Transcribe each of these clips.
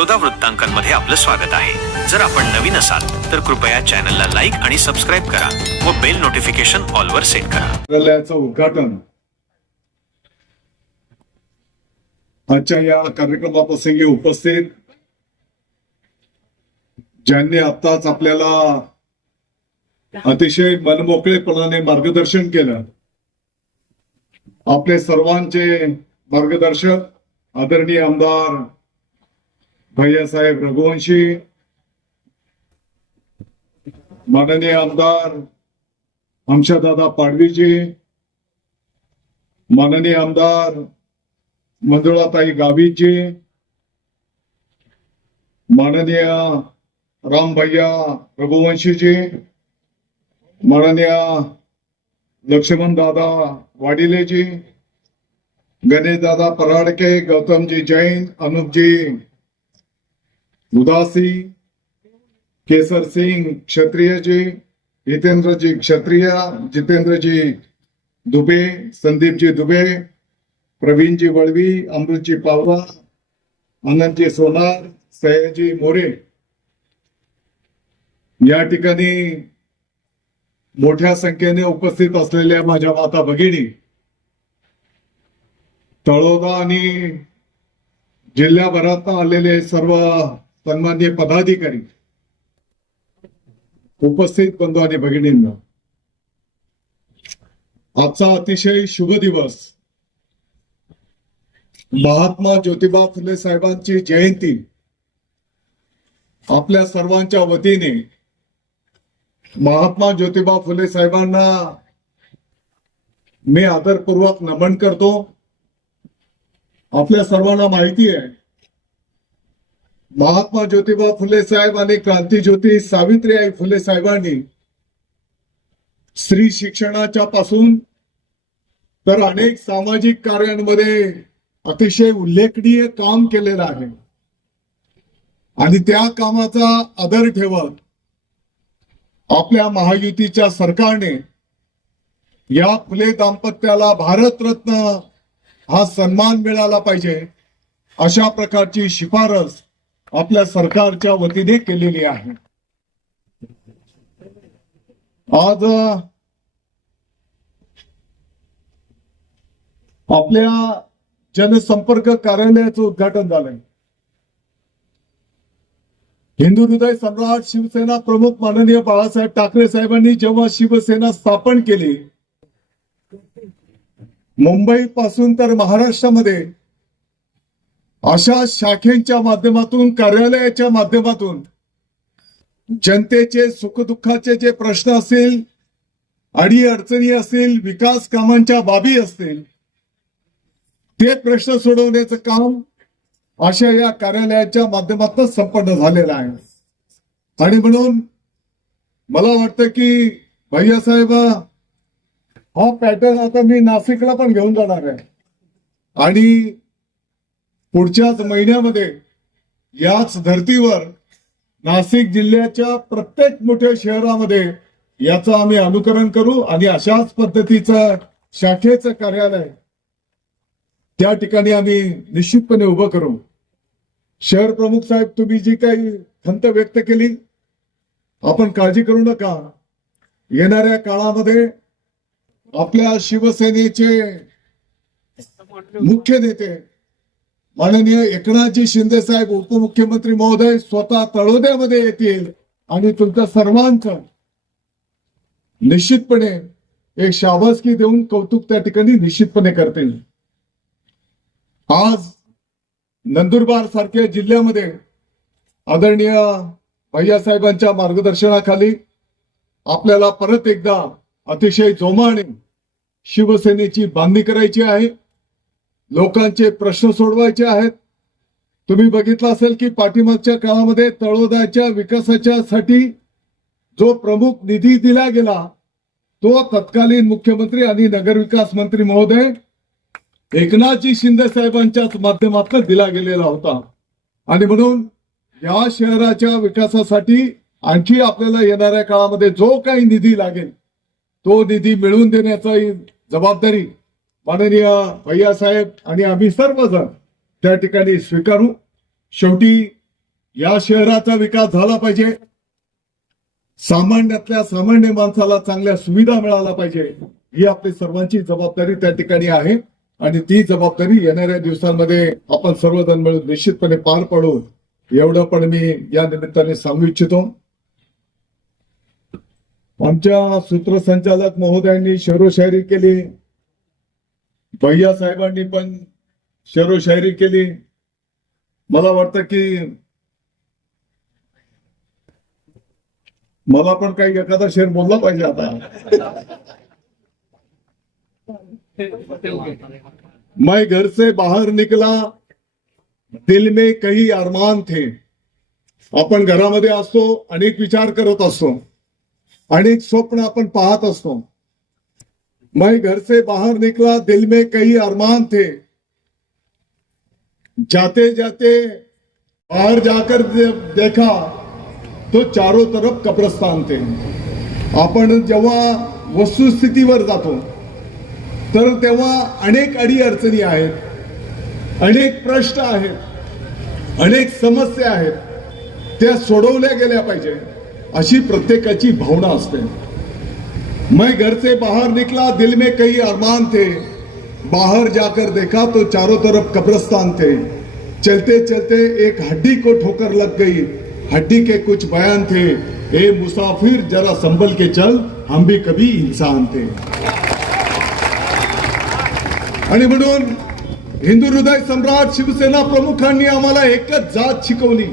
बडोदा वृत्तांकनमध्ये आपलं स्वागत आहे. जर आपण नवीन असाल तर कृपया चॅनलला लाईक आणि सबस्क्राईब करा व बेल नोटिफिकेशन ऑलवर सेट करा. कार्यालयाचं उद्घाटन. आजच्या या कार्यक्रमाप्रसंगी उपस्थित ज्यांनी आताच आपल्याला अतिशय मनमोकळेपणाने मार्गदर्शन केलं. आपले सर्वांचे मार्गदर्शक आदरणीय आमदार भैयासाहेब रघुवंशी माननीय आमदार दादा पाडवीजी माननीय आमदार मंजुळाताई गावीजी माननीय रामभैया रघुवंशीजी माननीय लक्ष्मण दादा वाडिलेजी गणेश दादा पराडके गौतमजी जैन अनुपजी उदासी केसर सिंग क्षत्रियजी हितेंद्रजी क्षत्रिय जितेंद्रजी दुबे संदीपजी दुबे प्रवीणजी वळवी अमृतजी पावरा आनंदजी सोनार सयाजी मोरे. या ठिकाणी मोठ्या संख्येने उपस्थित असलेल्या माझ्या माता भगिनी तळोदा आणि जिल्ह्याभरात आलेले सर्व सन्मान्य पदाधिकारी उपस्थित बंधू आणि भगिनींना आजचा अतिशय शुभ दिवस. महात्मा ज्योतिबा फुले साहेबांची जयंती आपल्या सर्वांच्या वतीने महात्मा ज्योतिबा फुले साहेबांना मी आदरपूर्वक नमन करतो. आपल्या सर्वांना माहिती आहे महात्मा ज्योतिबा फुले साहेब आणि क्रांतीज्योती सावित्रीबाई फुले साहेबांनी स्त्री शिक्षणाच्या पासून तर अनेक सामाजिक कार्यांमध्ये अतिशय उल्लेखनीय काम केलेलं आहे. आणि त्या कामाचा आदर ठेवत आपल्या महायुतीच्या सरकारने या फुले दाम्पत्याला भारतरत्न हा सन्मान मिळाला पाहिजे अशा प्रकारची शिफारस आपल्या सरकारच्या वतीने केलेली आहे. आज आपल्या जनसंपर्क कार्यालयाचं उद्घाटन झालंय. हिंदू हृदय सम्राट शिवसेना प्रमुख माननीय बाळासाहेब ठाकरे साहेबांनी जेव्हा शिवसेना स्थापन केली मुंबई पासून तर महाराष्ट्रामध्ये अशा शाखेच्या माध्यमातून कार्यालयाच्या माध्यमातून जनतेचे सुखदुःखाचे जे प्रश्न असतील अडी अडचणी असतील विकास कामांच्या बाबी असतील ते प्रश्न सोडवण्याचं काम अशा या कार्यालयाच्या माध्यमातून संपन्न झालेलं आहे. आणि म्हणून मला वाटतं की भैया साहेब हा पॅटर्न आता मी नाशिकला पण घेऊन जाणार आहे. आणि पुढच्याच महिन्यामध्ये याच धर्तीवर नाशिक जिल्ह्याच्या प्रत्येक मोठ्या शहरामध्ये याचं आम्ही अनुकरण करू आणि अशाच पद्धतीचं शाखेचं कार्यालय त्या ठिकाणी आम्ही निश्चितपणे उभं करू. शहर प्रमुख साहेब तुम्ही जी काही खंत व्यक्त केली आपण काळजी करू नका. येणाऱ्या काळामध्ये आपल्या शिवसेनेचे मुख्य नेते माननीय एकनाथजी शिंदे साहेब उपमुख्यमंत्री महोदय स्वतः तळोद्यामध्ये येतील. आणि तुमच्या सर्वांचं निश्चितपणे एक शाबासकी देऊन कौतुक त्या ठिकाणी निश्चितपणे करतील. आज नंदुरबार सारख्या जिल्ह्यामध्ये आदरणीय भैयासाहेबांच्या मार्गदर्शनाखाली आपल्याला परत एकदा अतिशय जोमाने शिवसेनेची बांधणी करायची आहे. लोकांचे प्रश्न सोडवायचे आहेत. तुम्ही बघितलं असेल की पाठीमागच्या काळामध्ये तळोदाच्या विकासाच्या साठी जो प्रमुख निधी दिला गेला तो तत्कालीन मुख्यमंत्री आणि नगरविकास मंत्री महोदय एकनाथजी शिंदे साहेबांच्याच माध्यमातून दिला गेलेला होता. आणि म्हणून या शहराच्या विकासासाठी आणखी आपल्याला येणाऱ्या काळामध्ये जो काही निधी लागेल तो निधी मिळवून देण्याची जबाबदारी माननीय भैयासाहेब आणि आम्ही सर्वजण त्या ठिकाणी स्वीकारू. शेवटी या शहराचा विकास झाला पाहिजे. सामान्यातल्या सामान्य माणसाला चांगल्या सुविधा मिळाला पाहिजे ही आपली सर्वांची जबाबदारी त्या ठिकाणी आहे. आणि ती जबाबदारी येणाऱ्या दिवसांमध्ये आपण सर्वजण मिळून निश्चितपणे पार पाडू. एवढं पण मी या निमित्ताने सांगू इच्छितो. आमच्या सूत्रसंचालक महोदयांनी शहरोशायरी केली. भैया साहेबांनी पण शेरोशायरी केली. मला वाटतं की मला पण काही एखादा शेर बोलला पाहिजे आता. मैं घर से बाहर निकला दिल में काही अरमान थे. आपण घरामध्ये असतो अनेक विचार करत असतो. अनेक स्वप्न आपण पाहत असतो. मैं घर से बाहर निकला दिल में कई अरमान थे। जाते जाते बाहर जाकर देखा तो चारों तरफ कब्रस्तान थे। आपण जेव्हा वस्तुस्थितीवर जातो तर तेव्हा अनेक अडीअडचणी आहेत अनेक प्रश्न आहेत अनेक समस्या आहेत त्या सोडवल्या गेल्या पाहिजे अशी प्रत्येकाची भावना असते। मैं घर से बाहर निकला दिल में कई अरमान थे। बाहर जाकर देखा तो चारों तरफ कब्रस्तान थे। चलते चलते एक हड्डी को ठोकर लग गई। हड्डी के कुछ बयान थे ए मुसाफिर जरा संभल के चल हम भी कभी इंसान थे। आणि म्हणून हिंदू हृदय सम्राट शिवसेना प्रमुखांनी आम्हाला एकच जात शिकवली.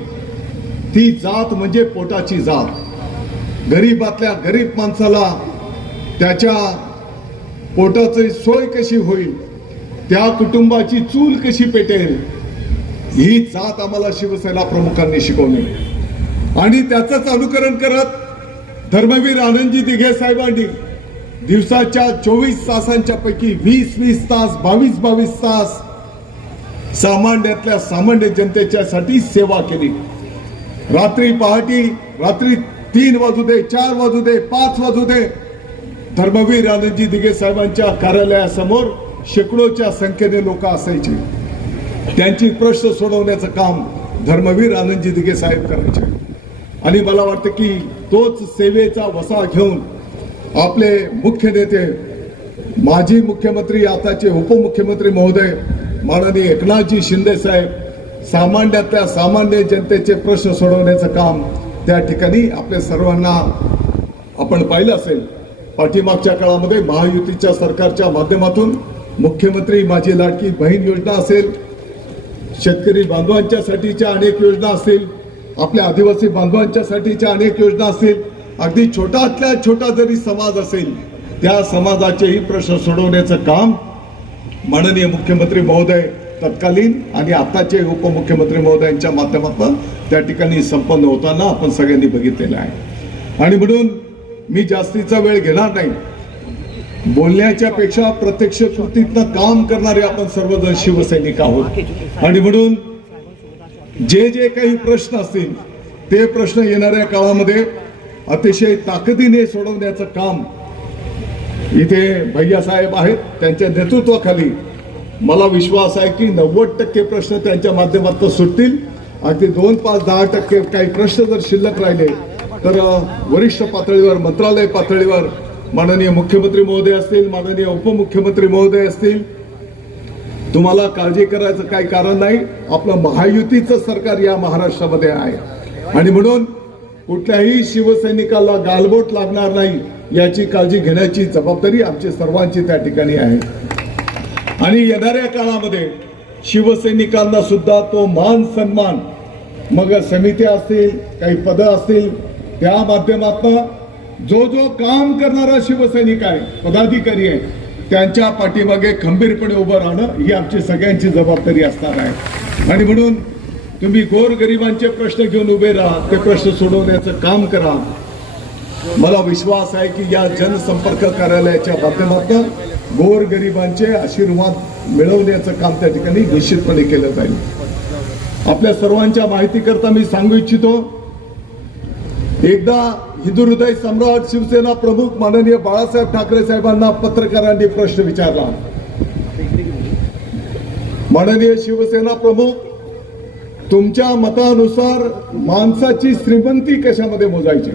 ती जात म्हणजे पोटाची जात. गरीबातल्या गरीब माणसाला त्याच्या पोटाची सोय कशी होईल त्या कुटुंबाची चूल कशी पेटेल ही जात आम्हाला शिवसेना प्रमुखांनी शिकवली. आणि त्याचंच अनुकरण करत धर्मवीर आनंदजी दिघे साहेबांनी दिवसाच्या चोवीस तासांच्या पैकी वीस वीस तास बावीस बावीस तास सामान्यातल्या सामान्य जनतेच्यासाठी सेवा केली. रात्री पहाटी रात्री तीन वाजू दे चार वाजू दे पाच वाजू दे धर्मवीर आनंदजी दिघे साहेबांच्या कार्यालयासमोर शेकडोच्या संख्येने लोक असायचे. त्यांची प्रश्न सोडवण्याचं काम धर्मवीर आनंदजी दिघे साहेब करायचे. आणि मला वाटतं की तोच सेवेचा वसा घेऊन आपले मुख्य नेते माजी मुख्यमंत्री आताचे उपमुख्यमंत्री महोदय माननीय एकनाथजी शिंदे साहेब सामान्यातल्या सामान्य जनतेचे प्रश्न सोडवण्याचं काम त्या ठिकाणी आपल्या सर्वांना आपण पाहिलं असेल. पाठीमागच्या काळामध्ये महायुतीच्या सरकारच्या माध्यमातून मुख्यमंत्री माझी लाडकी बहीण योजना असेल शेतकरी बांधवांच्या साठीच्या अनेक योजना असतील आपल्या आदिवासी बांधवांच्या साठीच्या अनेक योजना असतील अगदी छोटातल्या छोटा जरी समाज असेल त्या समाजाचेही प्रश्न सोडवण्याचं काम माननीय मुख्यमंत्री महोदय तत्कालीन आणि आताचे उपमुख्यमंत्री महोदयांच्या माध्यमातून त्या ठिकाणी संपन्न होताना आपण सगळ्यांनी बघितलेलं आहे. आणि म्हणून मी जास्तीचा वेळ घेणार नाही. बोलण्याच्या पेक्षा प्रत्यक्ष कृतीतनं काम करणारे आपण सर्वजण शिवसैनिक आहोत. आणि म्हणून जे जे काही प्रश्न असतील ते प्रश्न येणाऱ्या काळामध्ये अतिशय ताकदीने सोडवण्याचं काम इथे भैया साहेब आहेत त्यांच्या नेतृत्वाखाली मला विश्वास आहे की नव्वद टक्के प्रश्न त्यांच्या माध्यमातून सुटतील. अगदी दोन पाच दहा टक्के काही प्रश्न जर शिल्लक राहिले तर वरिष्ठ पातळीवर मंत्रालय पातळीवर माननीय मुख्यमंत्री महोदय असतील माननीय उपमुख्यमंत्री महोदय असतील तुम्हाला काळजी करायचं काही कारण नाही. आपलं महायुतीचं सरकार या महाराष्ट्रामध्ये आहे. आणि म्हणून कुठल्याही शिवसैनिकाला गालबोट लागणार नाही याची काळजी घेण्याची जबाबदारी आमची सर्वांची त्या ठिकाणी आहे. आणि येणाऱ्या काळामध्ये शिवसैनिकांना सुद्धा तो मान सन्मान मग समित्या असतील काही पदं असतील त्या माध्यमातून जो जो काम करणारा शिवसैनिक आहे पदाधिकारी आहे त्यांच्या पाठीमागे खंबीरपणे उभं राहणं ही आमची सगळ्यांची जबाबदारी असणार आहे. आणि म्हणून तुम्ही गोरगरिबांचे प्रश्न घेऊन उभे राहा ते प्रश्न सोडवण्याचं काम करा. मला विश्वास आहे की या जनसंपर्क कार्यालयाच्या माध्यमातून गोरगरिबांचे आशीर्वाद मिळवण्याचं काम त्या ठिकाणी निश्चितपणे केलं जाईल. आपल्या सर्वांच्या माहिती करता मी सांगू इच्छितो एकदा हिंदू हृदय सम्राट शिवसेना प्रमुख माननीय बाळासाहेब ठाकरे साहेबांना पत्रकारांनी प्रश्न विचारला. माननीय शिवसेना प्रमुख तुमच्या मतानुसार माणसाची श्रीमंती कशामध्ये मोजायची?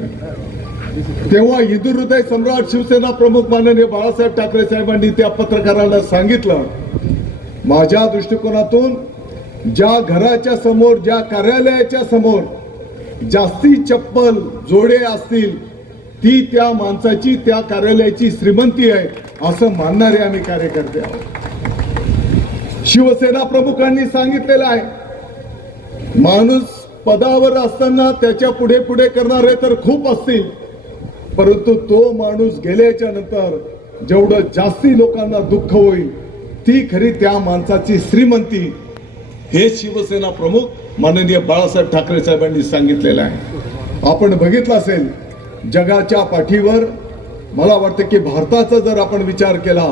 तेव्हा हिंदू हृदय सम्राट शिवसेना प्रमुख माननीय बाळासाहेब ठाकरे साहेबांनी त्या पत्रकाराला सांगितलं. माझ्या दृष्टिकोनातून ज्या घराच्या समोर ज्या कार्यालयाच्या समोर जास्ती चप्पल जोडे असतील ती त्या माणसाची त्या कार्यालयाची श्रीमंती आहे असं मानणारे आम्ही कार्यकर्ते आहोत. शिवसेना प्रमुखांनी सांगितलेलं आहे माणूस पदावर असताना त्याच्या पुढे पुढे करणारे तर खूप असतील परंतु तो माणूस गेल्याच्यानंतर जेवढं जास्ती लोकांना दुःख होईल ती खरी त्या माणसाची श्रीमंती. हे शिवसेना प्रमुख माननीय बाळासाहेब ठाकरे साहेबांनी सांगितलेलं आहे. आपण बघितलं असेल जगाच्या पाठीवर मला वाटतं की भारताचा जर आपण विचार केला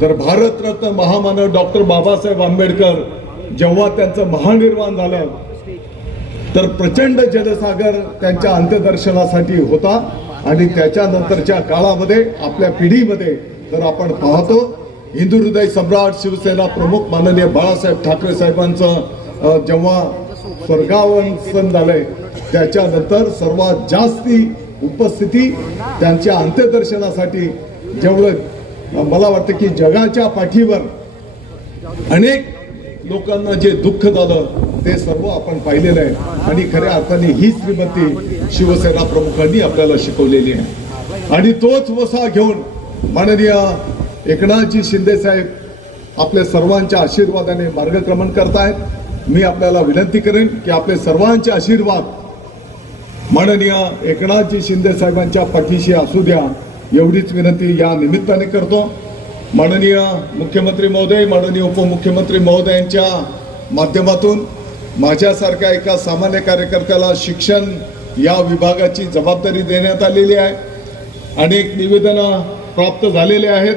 तर भारतरत्न महामानव डॉक्टर बाबासाहेब आंबेडकर जेव्हा त्यांचं महानिर्वाण झालं तर प्रचंड जलसागर त्यांच्या अंत्यदर्शनासाठी होता आणि त्याच्यानंतरच्या काळामध्ये आपल्या पिढीमध्ये जर आपण पाहतो हिंदू हृदय सम्राट शिवसेना प्रमुख माननीय बाळासाहेब ठाकरे साहेबांचं जेव्हा स्वर्गावसन झालंय त्याच्यानंतर सर्वात जास्ती उपस्थिती त्यांच्या अंत्यदर्शनासाठी जेवढं मला वाटतं की जगाच्या पाठीवर अनेक लोकांना जे दुःख झालं ते सर्व आपण पाहिलेलं आहे. आणि खऱ्या अर्थाने ही श्रीमती शिवसेना प्रमुखांनी आपल्याला शिकवलेली आहे. आणि तोच वसा घेऊन माननीय एकनाथजी शिंदे साहेब आपल्या सर्वांच्या आशीर्वादाने मार्गक्रमण करतायत. मी आपल्याला विनंती करेन की आपले सर्वांचे आशीर्वाद माननीय एकनाथजी शिंदे साहेबांच्या पाठीशी असू द्या. एवढीच विनंती या निमित्ताने करतो. माननीय मुख्यमंत्री महोदय माननीय उपमुख्यमंत्री महोदयांच्या माध्यमातून माझ्यासारख्या एका सामान्य कार्यकर्त्याला शिक्षण या विभागाची जबाबदारी देण्यात आलेली आहे. अनेक निवेदनं प्राप्त झालेले आहेत.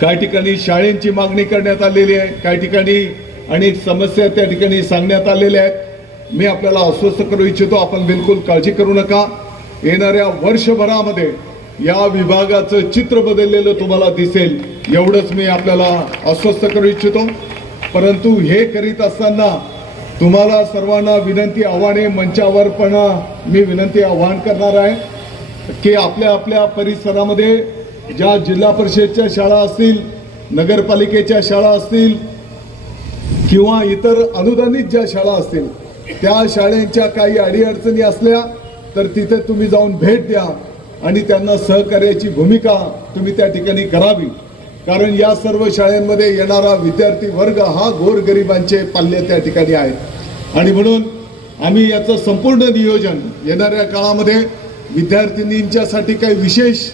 काही ठिकाणी शाळेंची मागणी करण्यात आलेली आहे. काही ठिकाणी अनेक समस्या त्या ठिकाणी सांगण्यात आलेल्या आहेत. मी आपल्याला अस्वस्थ करू इच्छितो आपण बिलकुल काळजी करू नका. येणाऱ्या वर्षभरामध्ये या विभागाचं चित्र बदललेलं तुम्हाला दिसेल एवढंच मी आपल्याला अस्वस्थ करू इच्छितो. परंतु हे करीत असताना तुम्हाला सर्वांना विनंती आव्हाने मंचावर पण मी विनंती आव्हान करणार आहे की आपल्या आपल्या परिसरामध्ये ज्या जिल्हा परिषदच्या शाळा असतील नगरपालिकेच्या शाळा असतील किंवा इतर अनुदानित ज्या शाळा असतील त्या शाळेच्या काही अडीअडचणी असल्या तर तिथे तुम्ही जाऊन भेट द्या आणि त्यांना सहकार्याची भूमिका तुम्ही त्या ठिकाणी करावी. कारण या सर्व शाळांमध्ये येणारा विद्यार्थी वर्ग हा गोरगरिबांचे पाल्य त्या ठिकाणी आहेत आणि म्हणून आम्ही याचं संपूर्ण नियोजन येणाऱ्या काळामध्ये विद्यार्थिनींच्यासाठी काही विशेष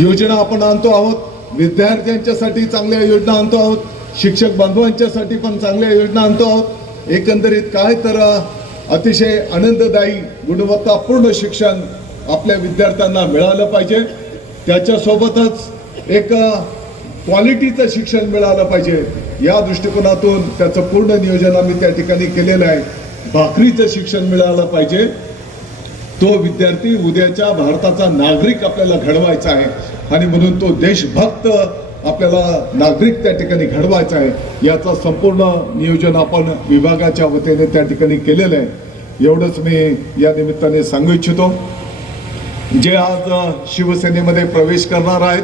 योजना आपण आणतो आहोत विद्यार्थ्यांच्यासाठी चांगल्या योजना आणतो आहोत शिक्षक बांधवांच्यासाठी पण चांगल्या योजना आणतो आहोत. एकंदरीत काय तर अतिशय आनंददायी गुणवत्तापूर्ण शिक्षण आपल्या विद्यार्थ्यांना मिळालं पाहिजे. त्याच्यासोबतच एक क्वालिटीचं शिक्षण मिळालं पाहिजे. या दृष्टिकोनातून त्याचं पूर्ण नियोजन आम्ही त्या ठिकाणी केलेलं आहे. भाकरीचं शिक्षण मिळालं पाहिजे. तो विद्यार्थी उद्याच्या भारताचा नागरिक आपल्याला घडवायचा आहे. आणि म्हणून तो देशभक्त आपल्याला नागरिक त्या ठिकाणी घडवायचा आहे याचं संपूर्ण नियोजन आपण विभागाच्या वतीने त्या ठिकाणी केलेलं आहे. एवढंच मी या निमित्ताने सांगू इच्छितो. जे आज शिवसेनेमध्ये प्रवेश करणार आहेत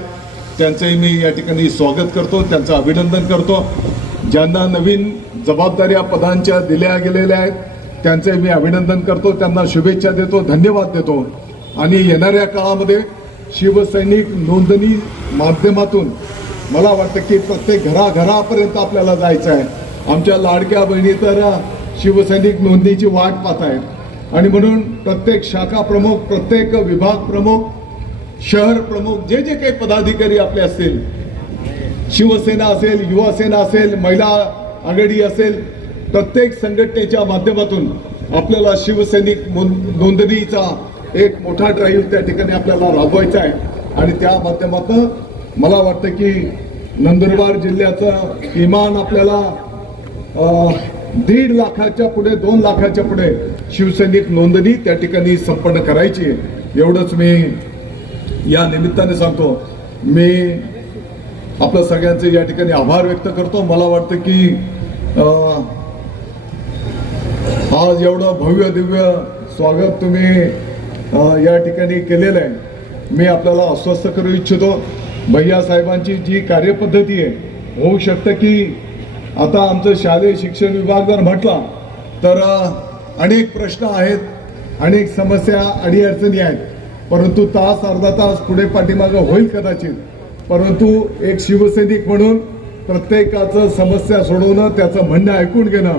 त्यांचंही मी या ठिकाणी स्वागत करतो त्यांचं अभिनंदन करतो. ज्यांना नवीन जबाबदाऱ्या पदांच्या दिल्या गेलेल्या आहेत त्यांचंही मी अभिनंदन करतो. त्यांना शुभेच्छा देतो धन्यवाद देतो. आणि येणाऱ्या काळामध्ये शिवसैनिक नोंदणी माध्यमातून मला वाटतं की प्रत्येक घराघरापर्यंत आपल्याला जायचं आहे आमच्या लाडक्या बहिणी तर शिवसैनिक नोंदणीची वाट पाहत आहेत आणि म्हणून प्रत्येक शाखा प्रमुख प्रत्येक विभाग प्रमुख शहर प्रमुख जे जे काही पदाधिकारी आपले असतील शिवसेना असेल युवा सेना असेल महिला आघाडी असेल प्रत्येक संघटनेच्या माध्यमातून आपल्याला शिवसैनिक नोंद- नोंदणीचा एक मोठा ड्राईव्ह त्या ठिकाणी आपल्याला राबवायचा आहे. आणि त्या माध्यमातून मला वाटतं की नंदुरबार जिल्ह्याचं किमान आपल्याला दीड लाखाच्या पुढे दोन लाखाच्या पुढे शिवसैनिक नोंदणी त्या ठिकाणी संपन्न करायची एवढंच मी या निमित्ताने सांगतो. मी आपल्या सगळ्यांचे या ठिकाणी आभार व्यक्त करतो. मला वाटतं की आज एवढं भव्य दिव्य स्वागत तुम्ही या ठिकाणी केलेलं आहे. मी आपल्याला अस्वस्थ करू इच्छितो. भैया साहेबांची जी कार्यपद्धती आहे होऊ शकतं की आता आमचं शालेय शिक्षण विभाग जर म्हटला तर अनेक प्रश्न आहेत अनेक समस्या अडीअडचणी आहेत. परंतु तास अर्धा तास पुढे पाठीमागं होईल कदाचित. परंतु एक शिवसैनिक म्हणून प्रत्येकाचं समस्या सोडवणं त्याचं म्हणणं ऐकून घेणं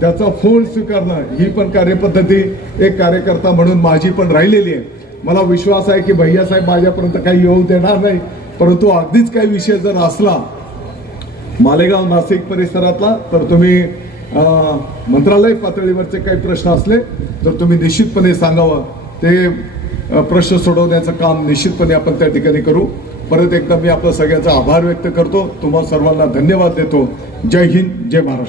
त्याचा फोन स्वीकारणं ही पण कार्यपद्धती एक कार्यकर्ता म्हणून माझी पण राहिलेली आहे. मला विश्वास आहे की भैयासाहेब माझ्यापर्यंत काही येऊ देणार नाही. परंतु अगदीच काही विषय जर असला मालेगाव नाशिक परिसरातला तर तुम्ही मंत्रालय पातळीवरचे काही प्रश्न असले तर तुम्ही निश्चितपणे सांगावं. ते प्रश्न सोडवण्याचं काम निश्चितपणे आपण त्या ठिकाणी करू. परत एकदा मी आपलं सगळ्यांचा आभार व्यक्त करतो. तुम्हा सर्वांना धन्यवाद देतो. जय हिंद जय महाराष्ट्र.